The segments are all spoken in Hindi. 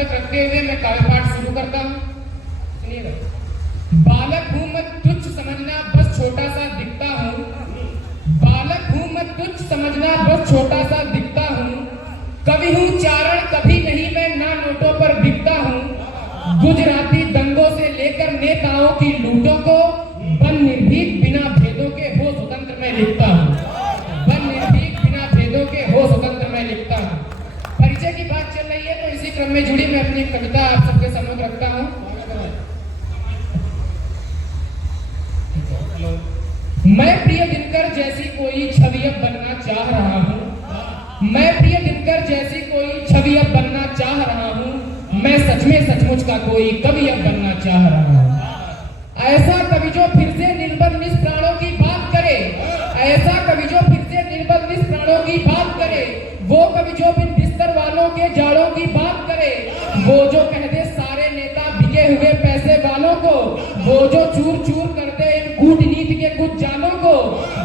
तक रखते हुए मैं काव्य पाठ शुरू करता हूँ। सुनिएगा। बालक हूँ मैं तुच्छ समझना बस छोटा सा दिखता हूँ, बालक हूँ मैं तुच्छ समझना बस छोटा सा दिखता हूँ, कवि हूँ चारण कभी नहीं मैं ना नोटों पर बिकता हूँ, गुजराती दंगों से लेकर नेताओं की लूटों को बन निर्भीक बिना भेदों के हो स्वतंत्र मैं लिखता हूँ, बन निर्भीक बिना भेदों के हो स्वतंत्र मैं लिखता हूँ। परिचय की बात चल रही है तो इसी क्रम में जुड़ी मैं अपनी कविता आप सबके सम्मुख रखता हूँ। मैं प्रिय दिनकर जैसी कोई छवि अब बनना चाह रहा हूँ, मैं प्रिय दिनकर जैसी कोई छवि अब बनना चाह रहा हूँ, मैं सच में सचमुच का कोई कवि अब बनना चाह रहा हूँ। ऐसा कवि जो फिर से निर्बल निष्प्राणों की बात करे, ऐसा कवि जो फिर से निर्बल निष्प्राणों की बात करे, वो कवि जो बिन बिस्तर वालों के जाड़ों की बात करे, वो जो कह दे सारे नेता बिके हुए पैसे वालों को, वो जो चूर चूर कर दे इन कूटनीति के कुछ जानों को,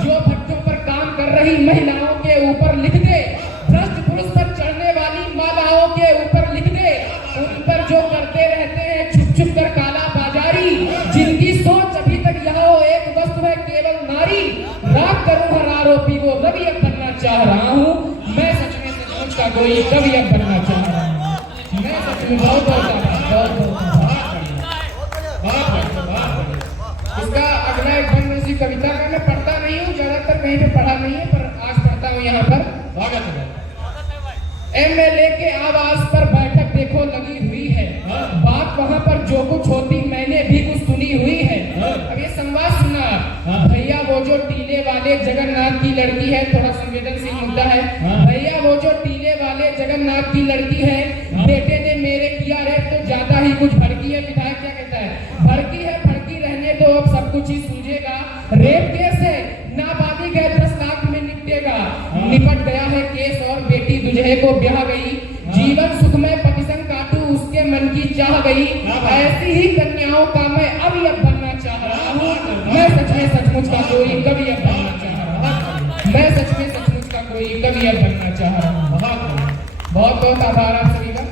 जो भट्टों पर काम कर रही महिलाओं के ऊपर लिख दे, भ्रष्ट पुरुष पर चढ़ने वाली मालाओं के ऊपर लिख दे, उन पर जो करते रहते हैं छुप छुप कर काला बाजारी, जिनकी सोच अभी तक यहाँ एक वस्तु है केवल नारी, राग करूं हर आरोपी वो रवि अब बनना चाह रहा हूँ, मैं सच में सचमुच का कोई कवि अब बनना चाह रहा हूँ। मैं सच में बहुत इसका अगला एक बंद उसी कविता का मैं पढ़ता नहीं हूँ, ज्यादातर कहीं पे पढ़ा नहीं है पर आज पढ़ता हूँ यहाँ पर। एमएलए के आवास पर बैठक देखो लगी हुई है, बात वहाँ पर जो कुछ होती मैंने भी कुछ सुनी हुई है। अब ये संवाद सुना भैया, वो जो टीले वाले जगन्नाथ की लड़की है, थोड़ा संवेदनशील मुद्दा है। भैया वो जो टीले वाले जगन्नाथ की लड़की है, बेटे ने मेरे किया रे तो ज्यादा ही कुछ भड़की है। विधायक क्या कहता है, भड़की है भड़की रहने दो अब सब कुछ ही सूझेगा, रेप केस है नाबालिग है 10 लाख में निपटेगा, निपट गया है केस और बेटी दूल्हे को ब्याह गई, जीवन सुखमय पति संग काटू उसके मन की चाह गई, ऐसी ही कन्याओं का मैं अभी अब बनना चाह रहा हूँ, मैं सच में सचमुच का कोई कवि अब बनना चाह रहा हूँ, मैं सच में सचमुच का कोई कवि अब बनना चाह रहा हूँ। बहुत बहुत आभार आप सभी का।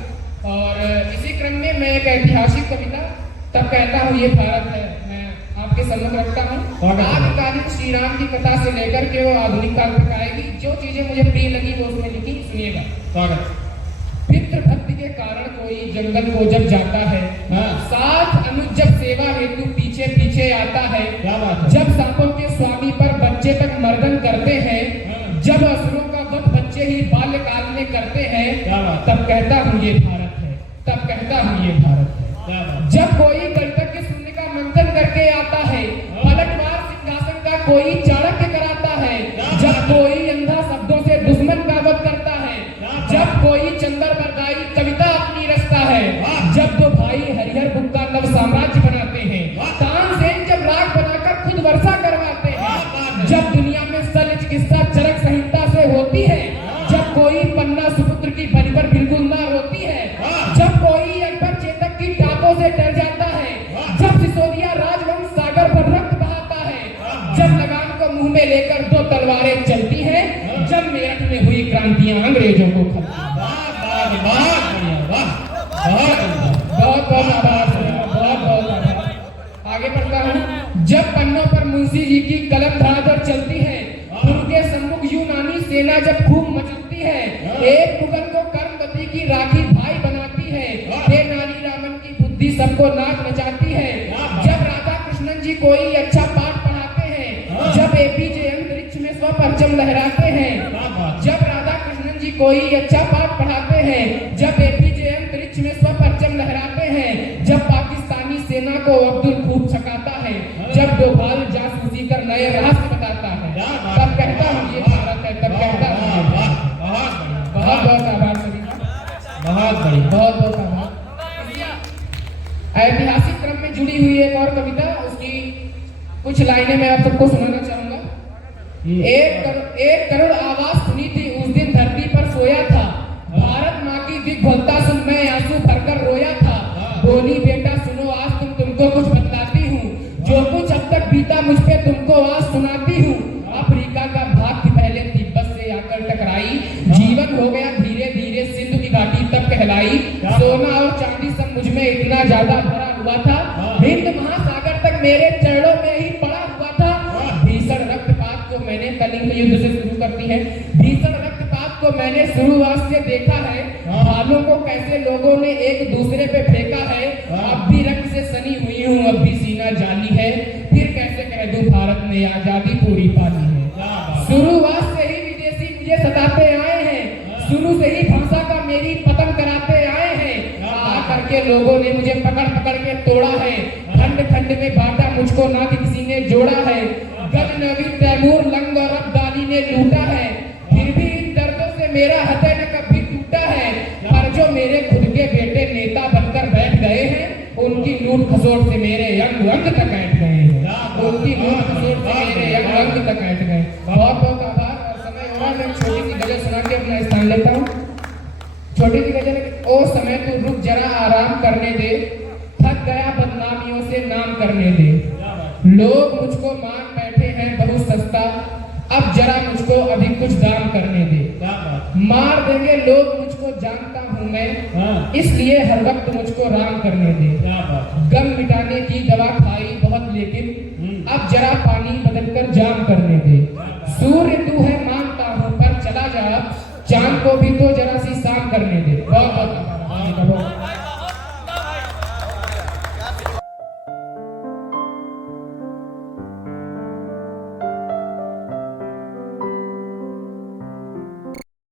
और इसी क्रम में मैं एक ऐतिहासिक कविता तब कहता हूँ ये भारत है, मैं आपके सम्मुख रखता हूँ। आदिकालीन श्री राम की कथा से लेकर के वो आधुनिक काल तक आएगी, जो चीजें मुझे प्रिय लगी वो उसमें लिखी, सुनिएगा। पितृभक्ति के कारण कोई जंगल को जब जाता है, साथ अनुज जब सेवा हेतु पीछे पीछे आता है, जब सांपों के स्वामी पर बच्चे तक मर्दन करते हैं, जब असुरों का वध बच्चे ही बाल्यकाल में करते हैं, तब कहता हूँ ये भारत है, तब कहता हूँ ये भारत है। जब कोई गणतज्ञ शून्य का मंथन करके आता है, पलटवार सिंहासन का कोई चाणक्य कराता है, जब कोई अंधा शब्दों से दुश्मन का वध करता है, जब कोई चंदर बरदाई कविता अपनी रचता है, जब दो भाई हरिहर बुक्का नव साम्राज्य बनाते हैं, तानसेन जब राग बनाकर खुद वर्षा करवाते हैं, जब दुनिया में शल्य चिकित्सा चरक संहिता से होती है, जब कोई पन्ना सुपुत्र की बलि पर बिल्कुल ना रोती है, जब कोई अकबर चेतक की टापों से डर जाता है, जब सिसोदिया राजवंश सागर पर रक्त बहाता है, जब लगान को मुंह में लेकर दो तलवारें चलती हैं, जब मेरठ में हुई क्रांतियां अंग्रेजों को बहुत बहुत आभार, बहुत बहुत आभार। आगे बढ़ता हूँ। जब पन्नों पर मुंशी जी की कलम धार चलती है, उनके सम्मुख यूनानी सेना जब खूब मचलती है, एक मुगल को कर्मवती की राखी भाई बनाती है, तेनाली रामन की बुद्धि सबको नाच नचाती है, जब राधा कृष्णन जी कोई अच्छा पाठ पढ़ाते हैं, जब एपीजे अंतरिक्ष में स्वपरचम लहराते हैं, जब राधा कृष्णन जी कोई अच्छा पाठ पढ़ाते हैं, जब एपीजे अंतरिक्ष में स्वपरचम लहराते हैं, जब पाकिस्तानी सेना को अब्दुल खूब छकाता है, जब डोभाल जासूसी कर नए रहस्य बताता है, तब कहता हूँ ये भारत है, तब कहता हूँ बहुत बहुत आभार सभी का, बहुत बहुत आभार। ऐतिहासिक क्रम में जुड़ी हुई एक और कविता, उसकी कुछ लाइनें मैं आप सबको सुनाना चाहूंगा। एक करोड़ आवाज सुनी थी उस दिन धरती पर सोया था, भारत माँ की दिग्भलता सुन मैं आंसू भरकर रोया था, बोली बेटा सुनो आज तुमको कुछ बतलाती हूँ, जो कुछ अब तक बीता मुझ पे तुमको आज सुनाती हूँ। अफ्रीका का भाग की पहले तिब्बत से आकर टकराई, जीवन हो गया धीरे धीरे सिंधु की घाटी तक कहलाई, सोना और चांदी सब मुझ में इतना ज्यादा भरा हुआ था, हिंद महासागर तक मेरे चरणों में ही पड़ा हुआ था। भीषण रक्तपात को मैंने, कलिंग युद्ध से शुरू करती है, भीषण रक्तपात को मैंने शुरुआत से देखा है। भालों को कैसे लोगों ने एक दूसरे पे फेंका है। अब भी रक्त से सनी हुई हूँ, अब भी सीना जाली है, फिर कैसे कह दूं भारत ने आजादी पूरी पाली है। शुरुआत से ही विदेशी मुझे सताते आए हैं, शुरू से ही भाषा का मेरी पतन कराते आए हैं। आकर के लोगों ने मुझे पकड़ पकड़ के तोड़ा है, खंड खंड में बांटा मुझको ना कि किसी ने जोड़ा है। गजनवी तैमूर लंग और अब्दाली ने लूटा है, फिर भी इन दर्दों से मेरा हृदय न कभी टूटा है। पर जो मेरे खुद के बेटे नेता बनकर बैठ गए हैं, उनकी लूट खसोट से मेरे अंग अंग तक ऐंठ गए हैं, उनकी लूट खसोट से मेरे अंग अंग तक ऐंठ गए। बहुत बहुत आभार। और समय हो रहा है, मैं छोटी सी गजल सुना के अपना स्थान लेता हूँ। छोटी सी गजल, ओ समय तू रुक जरा आराम करने दे, थक गया बदनामियों से नाम करने दे। लोग मुझको मान बैठे हैं बहुत सस्ता, अब जरा मुझको अभी कुछ दाम करने दे। मार देंगे लोग मुझको जानता हूँ मैं, इसलिए हर वक्त मुझको राम करने दे। गम मिटाने की दवा खाई बहुत लेकिन अब जरा पानी बदलकर जाम करने दे। सूर्य तू है मानता हूँ पर चला जा, चांद को भी तो जरा सी शाम करने दे। बहुत बहुत